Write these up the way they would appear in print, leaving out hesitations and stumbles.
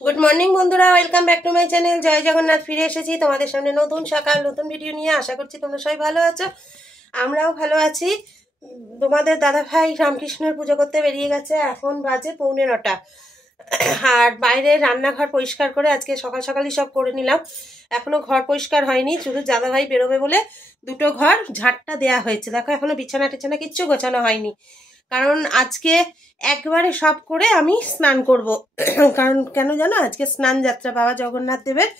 Good morning বন্ধুরা, welcome back to my channel. জয় জগন্নাথ। ফিরে এসেছি তোমাদের সামনে নতুন সকাল নতুন ভিডিও নিয়ে। আশা করছি তোমরা সবাই ভালো আছো, আমরাও ভালো আছি। তোমাদের দাদা ভাই রামকৃষ্ণের পুজো করতে বেরিয়ে গেছে, এখন বাজে 8:45। আর বাইরে রান্নাঘর পরিষ্কার করে আজকে সকাল সকালই সব করে নিলাম। এখনো ঘর পরিষ্কার হয়নি, শুধু দাদা ভাই বেরোবে বলে দুটো ঘর ঝাড়টা দেয়া হয়েছে। দেখো এখনো বিছানা টিছানা কিচ্ছু গোছানো হয়নি, কারণ আজকে একবারে সব করে আমি স্নান করব। কারণ কেন জানো, আজকে স্নান যাত্রা, বাবা জগন্নাথ দেবের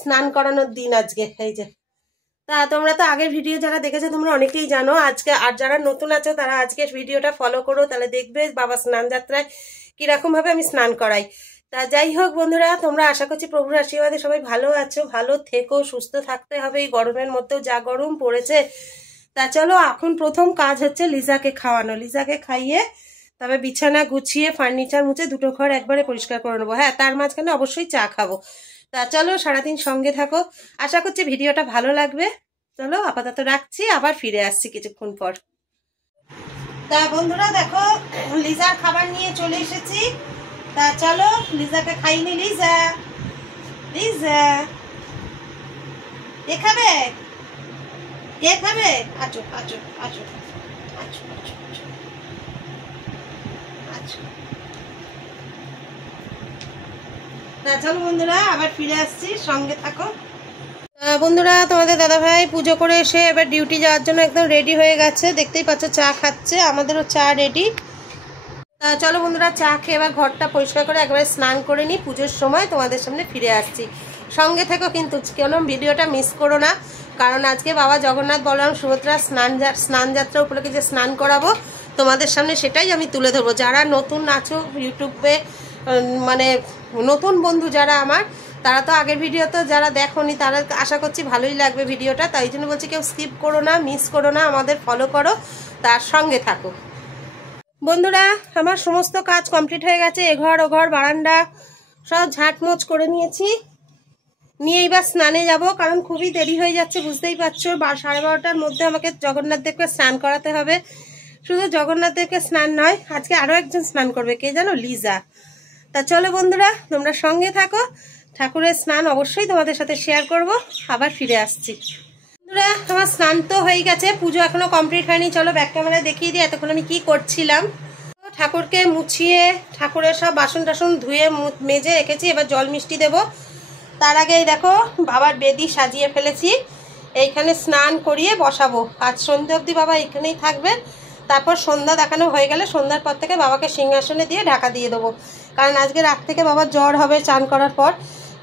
স্নান করানোর দিন আজকে। এই যে, তা তোমরা তো আগের ভিডিও যারা দেখেছো তোমরা অনেকেই জানো। আজকে আর যারা নতুন আছো তারা আজকের ভিডিওটা ফলো করো, তাহলে দেখবে বাবা স্নান যাত্রায় কিরকম ভাবে আমি স্নান করাই। তা যাই হোক বন্ধুরা, তোমরা আশা করছি প্রভুর আশীর্বাদে সবাই ভালো আছো, ভালো থেকো, সুস্থ থাকতে হবে এই গরমের মধ্যেও যা গরম পড়েছে। তা চলো, এখন প্রথম কাজ হচ্ছে লিজাকে খাওয়ানো। লিজাকে খাইয়ে তবে বিছানা গুছিয়ে ফার্নিচার মুছে দুটো ঘর একবারে পরিষ্কার করে নেবো। হ্যাঁ, তার মাঝখানে অবশ্যই চা খাবো। তা চলো, সারাদিন সঙ্গে থাকো, আশা করছি ভিডিওটা ভালো লাগবে। চলো আপাতত রাখছি, আবার ফিরে আসছি কিছুক্ষণ পর। তা বন্ধুরা দেখো, লিজার খাবার নিয়ে চলে এসেছি। তা চলো লিজাকে খাইনি। লিজা, লিজা এ খাবে, কে খাবে? আচো আচো আচো আচো আচো আচো। তা চলো বন্ধুরা, আবার ফিরে আসছি, সঙ্গে থাকো। বন্ধুরা, তোমাদের দাদাভাই পুজো করে এসে এবার ডিউটি যাওয়ার জন্য একদম রেডি হয়ে গেছে। দেখতেই পাচ্ছ চা খাচ্ছে, আমাদেরও চা রেডি। তা চলো বন্ধুরা, চা খেয়ে এবার ঘরটা পরিষ্কার করে একবারে স্নান করে নিই। পুজোর সময় তোমাদের সামনে ফিরে আসছি, সঙ্গে থেকো কিন্তু কেন ভিডিওটা মিস করো না। কারণ আজকে বাবা জগন্নাথ বলরাম সুভদ্রা স্নান যাত্রা উপলক্ষে যে স্নান করাবো তোমাদের সামনে, সেটাই আমি তুলে ধরবো। যারা নতুন আছো ইউটিউবে, মানে নতুন বন্ধু যারা আমার, তারা তো আগের ভিডিও তো যারা দেখোনি, তারা আশা করছি ভালোই লাগবে ভিডিওটা। তাই জন্য বলছি কেউ স্কিপ করো না, মিস করো না, আমাদের ফলো করো, তার সঙ্গে থাকো। বন্ধুরা, আমার সমস্ত কাজ কমপ্লিট হয়ে গেছে। এঘর ওঘর বারান্দা সব ঝাঁটমোচ করে নিয়েছি, নিয়ে এবার স্নানে যাব। কারণ খুবই দেরি হয়ে যাচ্ছে, বুঝতেই পারছো। 12:30টার মধ্যে আমাকে জগন্নাথ দেবকে স্নান করাতে হবে। শুধু জগন্নাথ দেবকে স্নান নয়, আজকে আরও একজন স্নান করবে, কে জানো? লিজা। তা চলো বন্ধুরা, তোমরা সঙ্গে থাকো। ঠাকুরের স্নান অবশ্যই তোমাদের সাথে শেয়ার করব, আবার ফিরে আসছি। বন্ধুরা, আমার স্নান তো হয়ে গেছে, পুজো এখনো কমপ্লিট হয়নি। চলো ব্যাক ক্যামেরায় দেখিয়ে দিই এতক্ষণ আমি কি করছিলাম। ঠাকুরকে মুছিয়ে ঠাকুরের সব বাসন টাসন ধুয়ে মেজে রেখেছি, এবার জল মিষ্টি দেবো। তার আগেই দেখো বাবার বেদি সাজিয়ে ফেলেছি, এইখানে স্নান করিয়ে বসাবো। আজ সন্ধ্যে অবধি বাবা এখানেই থাকবে, তারপর সন্ধ্যা দেখানো হয়ে গেলে সন্ধ্যার পর থেকে বাবাকে সিংহাসনে দিয়ে ঢাকা দিয়ে দেবো। কারণ আজকে রাত থেকে বাবার জ্বর হবে, চান করার পর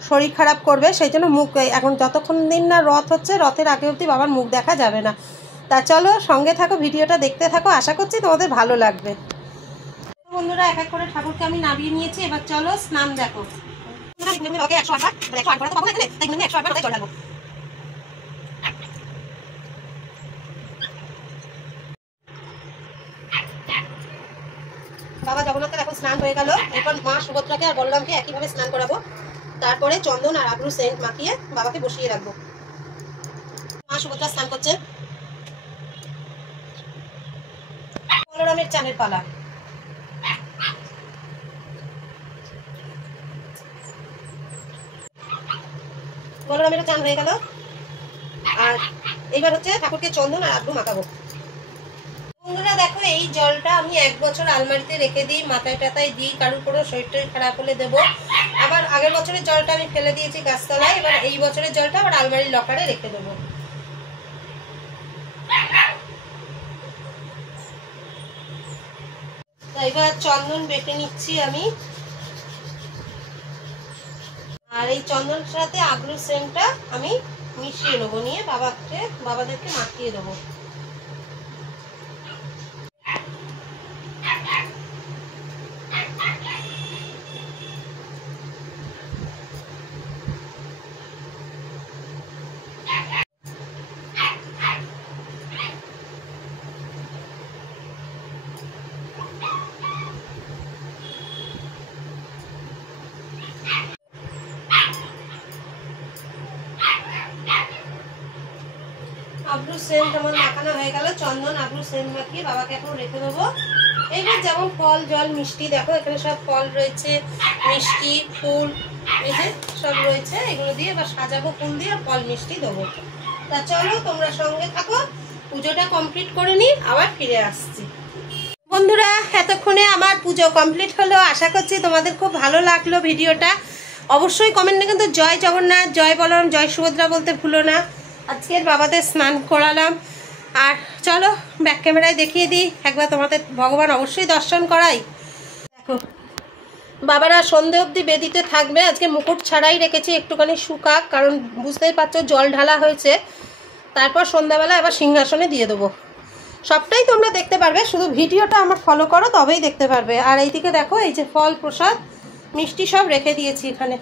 শরীর খারাপ করবে, সেই জন্য মুখ এখন যতক্ষণ দিন না রথ হচ্ছে, রথের আগে অবধি বাবার মুখ দেখা যাবে না। তা চলো সঙ্গে থাকো, ভিডিওটা দেখতে থাকো, আশা করছি তোমাদের ভালো লাগবে। বন্ধুরা, এক এক করে ঠাকুরকে আমি নামিয়ে নিয়েছি, এবার চলো স্নান দেখো। বাবা জগন্নাথের এখন স্নান হয়ে গেল, এরপর মা সুভদ্রাকে আর বলরামকে একইভাবে স্নান করাবো। তারপরে চন্দন আর আবরু সেন্ট মাখিয়ে বাবাকে বসিয়ে রাখবো। মা সুভদ্রা স্নান করছে, বলরামের চানের পালা। বলরামেরও চান হয়ে গেল, আর এইবার হচ্ছে ঠাকুরকে চন্দন আর আবরু মাখাবো। বন্ধুরা দেখো, এই জলটা আমি 1 বছর আলমারিতে রেখে দিই, মাথায় টাথায় দিই, কারোর কোনো শরীর টরীর খারাপ হলে দেবো। আবার আগের বছরের জলটা আমি ফেলে দিয়েছি গাছতলায়, এবার এই বছরের জলটা আবার আলমারির লকারে রেখে দেবো। এবার চন্দন বেটে নিচ্ছি আমি, আর এই চন্দনের সাথে আবরু সেন্টটা আমি মিশিয়ে নেবো, নিয়ে বাবাদেরকে মাখিয়ে দেবো। আবরু সেন্ট আমার মাখানো হয়ে গেল, চন্দন আবরু সেন্ট মাখিয়ে বাবাকে এখন রেখে দেবো। এবার যেমন ফল জল মিষ্টি, দেখো এখানে সব ফল রয়েছে, মিষ্টি ফুল এই যে সব রয়েছে, এগুলো দিয়ে এবার সাজাবো ফুল দিয়ে, ফল মিষ্টি দেবো। তা চলো তোমরা সঙ্গে থাকো, পুজোটা কমপ্লিট করে নিই, আবার ফিরে আসছি। বন্ধুরা এতক্ষণে আমার পুজো কমপ্লিট হলো, আশা করছি তোমাদের খুব ভালো লাগলো ভিডিওটা। অবশ্যই কমেন্টে কিন্তু জয় জগন্নাথ, জয় বলরাম, জয় সুভদ্রা বলতে ভুলো না। আজকের বাবাদের স্নান করালাম, আর চলো ব্যাক ক্যামেরায় দেখিয়ে দিই একবার তোমাদের, ভগবান অবশ্যই দর্শন করাই। দেখো বাবারা সন্ধে অবধি বেদিতে থাকবে, আজকে মুকুট ছাড়াই রেখেছি, একটুখানি শুকাক, কারণ বুঝতেই পারছো জল ঢালা হয়েছে। তারপর সন্ধ্যাবেলা এবার সিংহাসনে দিয়ে দেবো। সবটাই তোমরা দেখতে পারবে, শুধু ভিডিওটা আমার ফলো করো তবেই দেখতে পারবে। আর এইদিকে দেখো এই যে ফল প্রসাদ মিষ্টি সব রেখে দিয়েছি এখানে।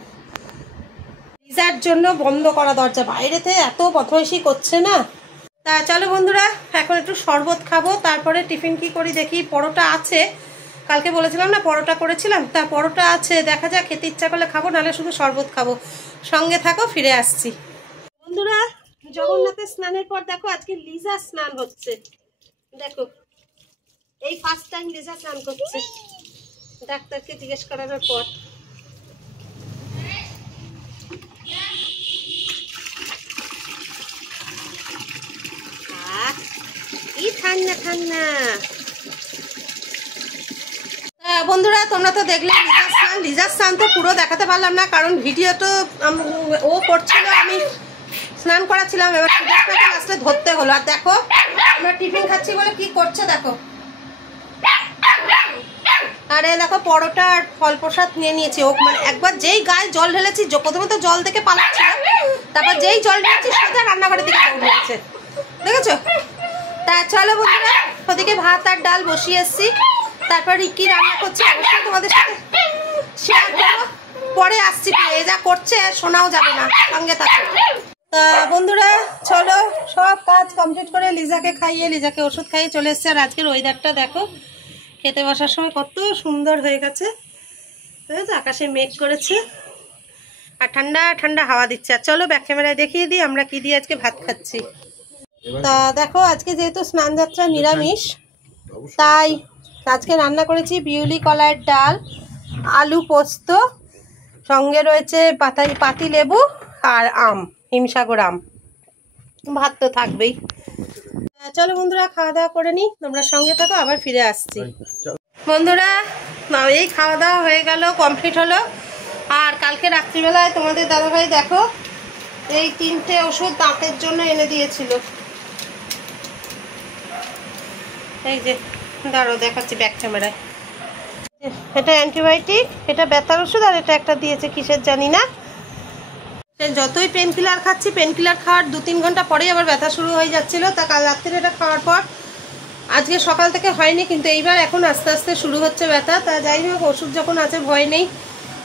লিজার জন্য বন্ধ করা দরজা, বাইরেতে এত বদমাইশি করছে না। তা চলো বন্ধুরা এখন একটু শরবত খাবো, তারপরে টিফিন কি করি দেখি। পরোটা আছে, কালকে বলেছিলাম না পরোটা করেছিলাম, তা পরোটা আছে, দেখা যাক, খেতে ইচ্ছা করলে খাবো, নাহলে শুধু শরবত খাবো। সঙ্গে থাকো, ফিরে আসছি। বন্ধুরা জগন্নাথের স্নানের পর দেখো আজকে লিজা স্নান হচ্ছে। দেখো এই ফার্স্ট টাইম লিজা স্নান করছে ডাক্তারকে জিজ্ঞেস করানোর পর। কি ঠান্ডা ঠান্ডা। বন্ধুরা তোমরা তো দেখলে লিজার স্নান তো পুরো দেখাতে পারলাম না, কারণ ভিডিও তো ও করছিল, আমি স্নান করাচ্ছিলাম, এবার সুদেশটাকে আসলে ধরতে হলো। আর দেখো আমরা টিফিন খাচ্ছি বলে কি করছে দেখো। আরে দেখো পরোটা আর ফল প্রসাদ নিয়ে নিয়েছি ও, মানে একবার যেই গায়ে জল ঢেলেছি, প্রথমে তো জল থেকে পালাচ্ছিল, তারপর যেই জল ঢেলেছি সোজা রান্নাঘরের দিকে দৌড় ঢেলেছে, দেখেছো। তা চলো বন্ধুরা ওদিকে ভাত আর ডাল বসিয়ে এসছি, তারপর রিকি রান্না করছে, অবশ্যই তোমাদের সাথে শেয়ার করবো, পরে আসছি। এ যা করছে শোনাও যাবে না, সঙ্গে থাকো। তা বন্ধুরা চলো সব কাজ কমপ্লিট করে লিজাকে খাইয়ে, লিজাকে ওষুধ খাইয়ে চলে এসছে। আর আজকের ওয়েদারটা দেখো, খেতে বসার সময় কত সুন্দর হয়ে গেছে, আকাশে মেঘ করেছে আর ঠান্ডা ঠান্ডা হাওয়া দিচ্ছে। আর চলো ব্যাক ক্যামেরায় দেখিয়ে দিই আমরা কি দিয়ে আজকে ভাত খাচ্ছি। তা দেখো আজকে যেহেতু স্নান যাত্রা নিরামিষ, তাই আজকে রান্না করেছি বিউলি কলার ডাল, আলু পোস্ত, সঙ্গে রয়েছে পাতি লেবু আর আম, হিমসাগর আম, ভাত তো থাকবেই। চলো বন্ধুরা খাওয়া দাওয়া করে নিই, তোমরা সঙ্গে থাকো, আবার ফিরে আসছি। বন্ধুরা এই খাওয়া দাওয়া হয়ে গেল, কমপ্লিট হলো। আর কালকে রাত্রিবেলায় তোমাদের দাদাভাই দেখো এই 3টে ওষুধ দাঁতের জন্য এনে দিয়েছিল। এই যে দাঁড়ো দেখাচ্ছি ব্যাক ক্যামেরায়, এটা অ্যান্টিবায়োটিক, এটা ব্যথার ওষুধ, আর এটা একটা দিয়েছে কিসের জানি না। যতই পেন কিলার খাচ্ছি, পেন কিলার খাওয়ার 2-3 ঘন্টা পরেই আবার ব্যথা শুরু হয়ে যাচ্ছিলো। তা কাল রাত্রে এটা খাওয়ার পর আজকে সকাল থেকে হয়নি, কিন্তু এইবার এখন আস্তে আস্তে শুরু হচ্ছে ব্যথা। তা যাই হোক ওষুধ যখন আছে ভয় নেই,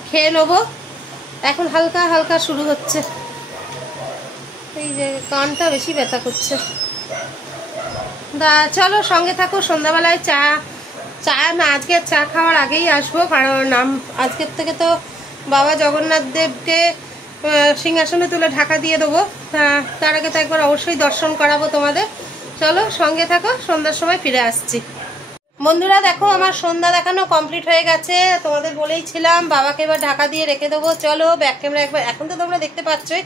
খেয়ে নেবো। এখন হালকা হালকা শুরু হচ্ছে, এই যে কানটা বেশি ব্যথা করছে। চলো সঙ্গে থাকো, সন্ধ্যাবেলায় চা না আজকে চা খাওয়ার আগেই আসবো, কারণ আজকের থেকে তো বাবা জগন্নাথ দেবকে সিংহাসনে তুলে ঢাকা দিয়ে দেবো, তার আগে তো একবার অবশ্যই দর্শন করাবো তোমাদের। চলো সঙ্গে থাকো, সন্ধ্যার সময় ফিরে আসছি। বন্ধুরা দেখো আমার সন্ধ্যা দেখানো কমপ্লিট হয়ে গেছে, তোমাদের বলেইছিলাম বাবাকে এবার ঢাকা দিয়ে রেখে দেবো। চলো ব্যাক ক্যামেরা একবার, এখন তো তোমরা দেখতে পাচ্ছই,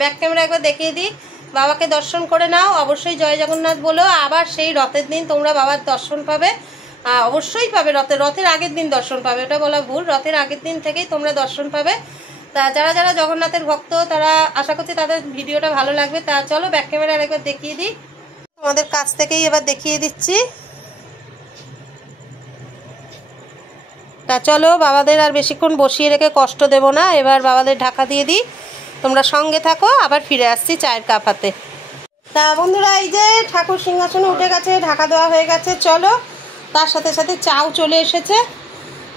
ব্যাক ক্যামেরা একবার দেখিয়ে দিই। বাবাকে দর্শন করে নাও, অবশ্যই জয় জগন্নাথ বলো। আবার সেই রথের দিন তোমরা বাবার দর্শন পাবে, অবশ্যই পাবে। রথের আগের দিন দর্শন পাবে, ওটা বলা ভুল, রথের আগের দিন থেকেই তোমরা দর্শন পাবে। তা যারা যারা জগন্নাথের ভক্ত তারা আশা করছি তাদের ভিডিওটা ভালো লাগবে। তা চলো ব্যাক ক্যামেরা আরেকবার দেখিয়ে দিই, তোমাদের কাছ থেকেই এবার দেখিয়ে দিচ্ছি। তা চলো বাবাদের আর বেশিক্ষণ বসিয়ে রেখে কষ্ট দেব না, এবার বাবাদের ঢাকা দিয়ে দিই, তোমরা সঙ্গে থাকো, আবার ফিরে আসছি চায়ের কাপ হাতে। তা বন্ধুরা এই যে ঠাকুর সিংহাসনে উঠে গেছে, ঢাকা দেওয়া হয়ে গেছে, চলো তার সাথে সাথে চাও চলে এসেছে,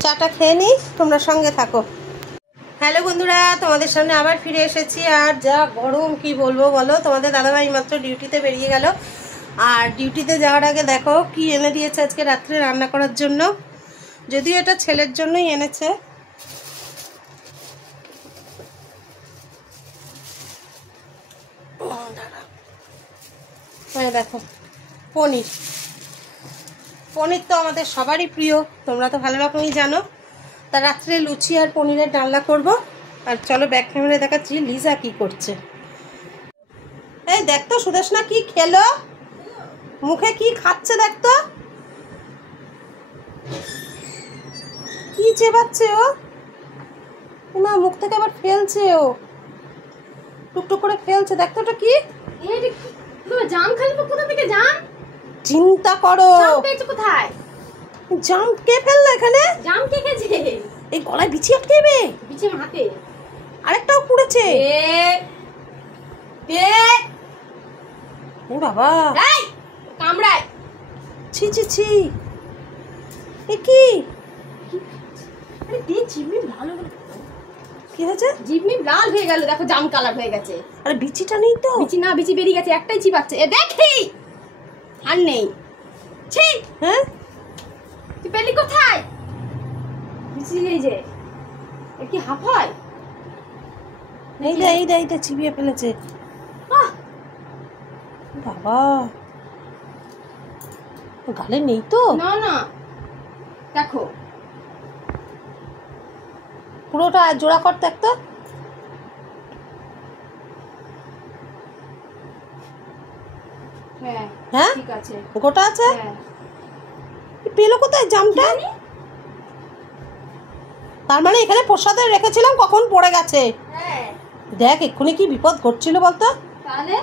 চাটা খেয়ে নিই, তোমরা সঙ্গে থাকো। হ্যালো বন্ধুরা তোমাদের সামনে আবার ফিরে এসেছি। আর যা গরম কি বলবো বলো, তোমাদের দাদাভাই মাত্র ডিউটিতে বেরিয়ে গেল, আর ডিউটিতে যাওয়ার আগে দেখো কি এনে দিয়েছে আজকে রাত্রে রান্না করার জন্য, যদিও এটা ছেলের জন্যই এনেছে। দেখো পনির, পনির তো আমাদের সবারই প্রিয়, তোমরা তো ভালো রকমই জানো। তা রাত্রে লুচি আর পনিরের ডালনা করব। আর চলো ব্যাক ক্যামেরায় দেখাচ্ছি লিজা কি করছে। এই দেখ তো সুদেশনা কি খেলো, মুখে কি খাচ্ছে দেখ তো, কি চেবাচ্ছে ও। মা মুখ থেকে আবার ফেলছে, ও টুকটুক করে ফেলছে, দেখ তো ওটা কি। জাম খাইবো কোথা থেকে? জাম চিন্তা করো, জাম পেয়েছো কোথায়? জাম কে ফেললো এখানে? জাম কে খেয়েছে? এই গলায় বিচি আটকেবে, বিচি হাতে আরেকটাও পুড়েছে। ও বাবা, এই কামড়ায়, ছি ছি ছি, এ কি? আরে দে, জিভে লাল হয়ে গেল। কি হয়েছে? জিভে লাল হয়ে গেল, দেখো জাম কালার হয়ে গেছে। আরে বিচিটা নেই তো। বিচি না, বিচি বেরিয়ে গেছে, একটাই চিপ আছে। এ দেখি আর নেই। ছি, হ্যাঁ তুই পেলি কোথায়? বিচি নেই যে, এ কি হাফ হয়? এই দে চিবিয়ে ফেলেছে। বাবা, গালে নেই তো? না না, দেখো পুরোটা জোড়া কর দেখ তো। হ্যাঁ হ্যাঁ ঠিক আছে, গোটা আছে। হ্যাঁ। পেলো কোথায় জামটা? তার মানে এখানে প্রসাদে রেখেছিলাম, কখন পড়ে গেছে। হ্যাঁ দেখ এক্ষুনি কি বিপদ ঘটছিল বলতো। তাহলে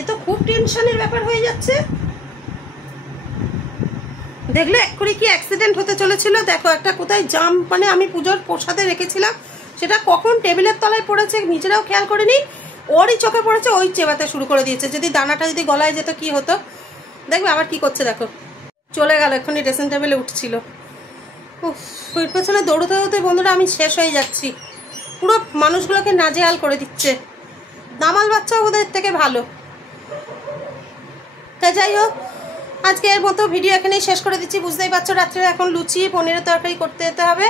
এ তো খুব টেনশনের ব্যাপার হয়ে যাচ্ছে। দেখলে এক্ষুনি কি অ্যাক্সিডেন্ট হতে চলেছিল। দেখো একটা কোথায় জাম, মানে আমি পুজোর প্রসাদে রেখেছিলাম, সেটা কখন টেবিলের তলায় পড়েছে নিজেরাও খেয়াল করিনি, ওরই চোখে পড়েছে, ওই চেবাতে শুরু করে দিয়েছে। যদি দানাটা যদি গলায় যেত কি হতো। দেখবে আবার কি করছে, দেখো চলে গেল, এক্ষুনি ড্রেসিং টেবিলে উঠছিল। ওর পেছনে দৌড়তে দৌড়তে বন্ধুরা আমি শেষ হয়ে যাচ্ছি। পুরো মানুষগুলোকে নাজেহাল করে দিচ্ছে। দামাল বাচ্চা ওদের থেকে ভালো। তা যাই হোক, আজকে এর মতো ভিডিও এখানেই শেষ করে দিচ্ছি। বুঝতেই পারছো রাত্রে এখন লুচি পনিরের তরকারি করতে যেতে হবে।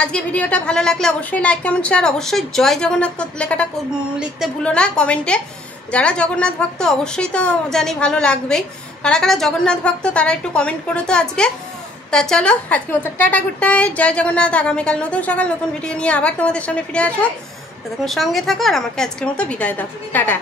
আজকে ভিডিওটা ভালো লাগলে অবশ্যই লাইক কমেন্ট শেয়ার, অবশ্যই জয় জগন্নাথ লেখাটা লিখতে ভুলো না কমেন্টে। যারা জগন্নাথ ভক্ত অবশ্যই তো জানি ভালো লাগবেই, কারা কারা জগন্নাথ ভক্ত তারা একটু কমেন্ট করো তো আজকে। তা চলো আজকে মতো টাটা, গুড নাইট, জয় জগন্নাথ। আগামীকাল নতুন সকাল নতুন ভিডিও নিয়ে আবার তোমাদের সামনে ফিরে আসবো। ততক্ষণ সঙ্গে থাকো আর আমাকে আজকের মতো বিদায় দাও। টাটা।